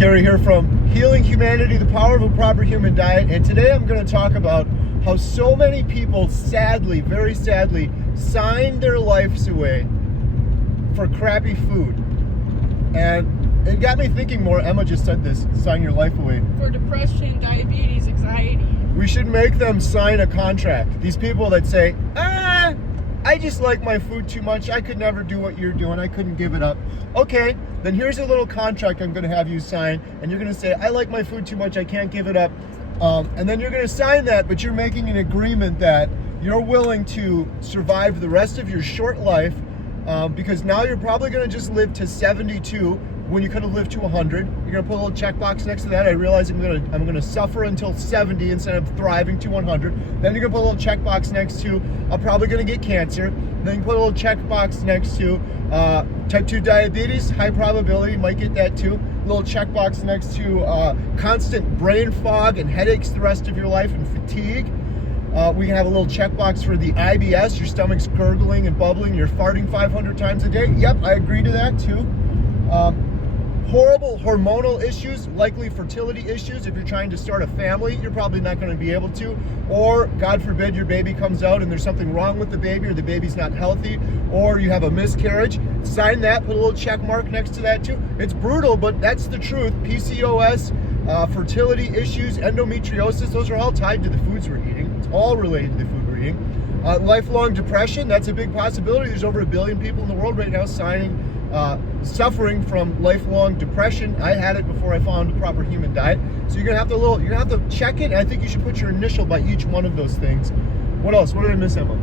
Gary here from Healing Humanity, the Power of a Proper Human Diet, and today I'm going to talk about how so many people sadly, very sadly, sign their lives away for crappy food. And it got me thinking more. Emma just said this, sign your life away. For depression, diabetes, anxiety. We should make them sign a contract. These people that say, I just like my food too much. I could never do what you're doing. I couldn't give it up. Okay, then here's a little contract I'm going to have you sign. And you're going to say, I like my food too much. I can't give it up. And then you're going to sign that, but you're making an agreement that you're willing to survive the rest of your short life because now you're probably going to just live to 72 when you could have lived to 100. You're going to put a little checkbox next to that. I realize I'm going to suffer until 70 instead of thriving to 100. Then you're going to put a little checkbox next to I'm probably going to get cancer. Then you put a little checkbox next to type 2 diabetes, high probability, might get that too. A little checkbox next to constant brain fog and headaches the rest of your life and fatigue. We can have a little checkbox for the IBS, your stomach's gurgling and bubbling, you're farting 500 times a day. Yep, I agree to that too. Horrible hormonal issues, likely fertility issues. If you're trying to start a family, you're probably not going to be able to. Or, God forbid, your baby comes out and there's something wrong with the baby, or the baby's not healthy, or you have a miscarriage. Sign that, put a little check mark next to that too. It's brutal, but that's the truth. PCOS, fertility issues, endometriosis, those are all tied to the foods we're eating. It's all related to the food we're eating. Lifelong depression, that's a big possibility. There's over 1 billion people in the world right now suffering from lifelong depression. I had it before I found a proper human diet. So you're gonna have to check it. I think you should put your initial by each one of those things. What else? What did I miss, Emma?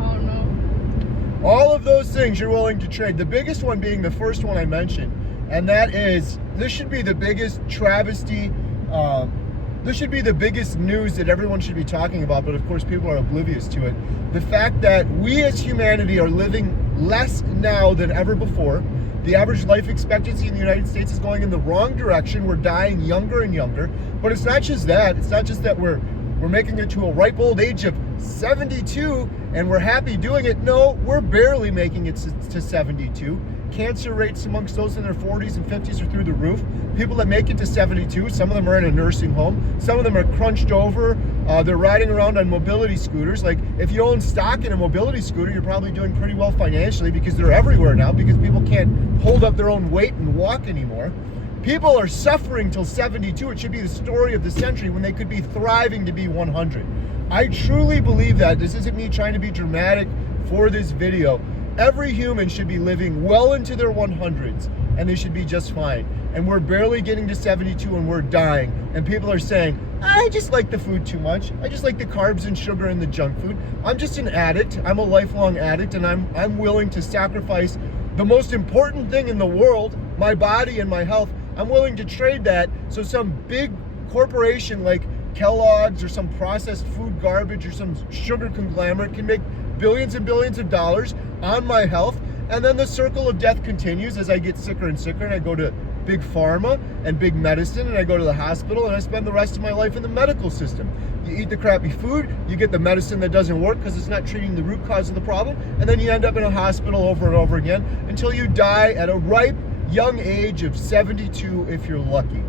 Oh no. All of those things you're willing to trade. The biggest one being the first one I mentioned, and that is this should be the biggest travesty. This should be the biggest news that everyone should be talking about, but of course people are oblivious to it. The fact that we as humanity are living less now than ever before. The average life expectancy in the United States is going in the wrong direction. We're dying younger and younger. But it's not just that. It's not just that we're making it to a ripe old age of 72 and we're happy doing it. No, we're barely making it to 72. Cancer rates amongst those in their 40s and 50s are through the roof. People that make it to 72, some of them are in a nursing home. Some of them are crunched over. They're riding around on mobility scooters. Like, if you own stock in a mobility scooter, you're probably doing pretty well financially because they're everywhere now because people can't hold up their own weight and walk anymore. People are suffering till 72. It should be the story of the century when they could be thriving to be 100. I truly believe that. This isn't me trying to be dramatic for this video. Every human should be living well into their 100s and they should be just fine. And we're barely getting to 72 and we're dying. And people are saying, I just like the food too much. I just like the carbs and sugar and the junk food. I'm just an addict. I'm a lifelong addict and I'm willing to sacrifice the most important thing in the world, my body and my health. I'm willing to trade that so some big corporation like Kellogg's or some processed food garbage or some sugar conglomerate can make billions and billions of dollars on my health, and then the circle of death continues as I get sicker and sicker and I go to big pharma and big medicine and I go to the hospital and I spend the rest of my life in the medical system. You eat the crappy food, you get the medicine that doesn't work because it's not treating the root cause of the problem, and then you end up in a hospital over and over again until you die at a ripe young age of 72 if you're lucky.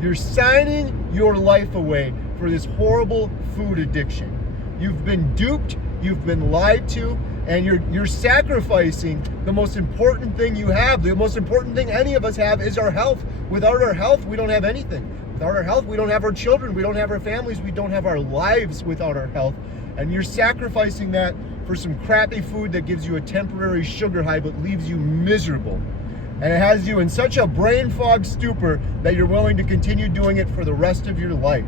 You're signing your life away for this horrible food addiction. You've been duped, you've been lied to, and you're sacrificing the most important thing you have. The most important thing any of us have is our health. Without our health, we don't have anything. Without our health, we don't have our children, we don't have our families, we don't have our lives without our health. And you're sacrificing that for some crappy food that gives you a temporary sugar high but leaves you miserable. And it has you in such a brain fog stupor that you're willing to continue doing it for the rest of your life.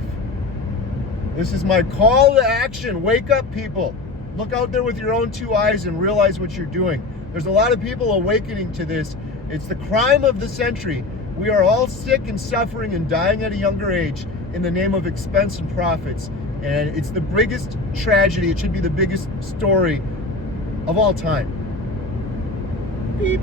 This is my call to action. Wake up, people. Look out there with your own two eyes and realize what you're doing. There's a lot of people awakening to this. It's the crime of the century. We are all sick and suffering and dying at a younger age in the name of expense and profits. And it's the biggest tragedy. It should be the biggest story of all time. Beep.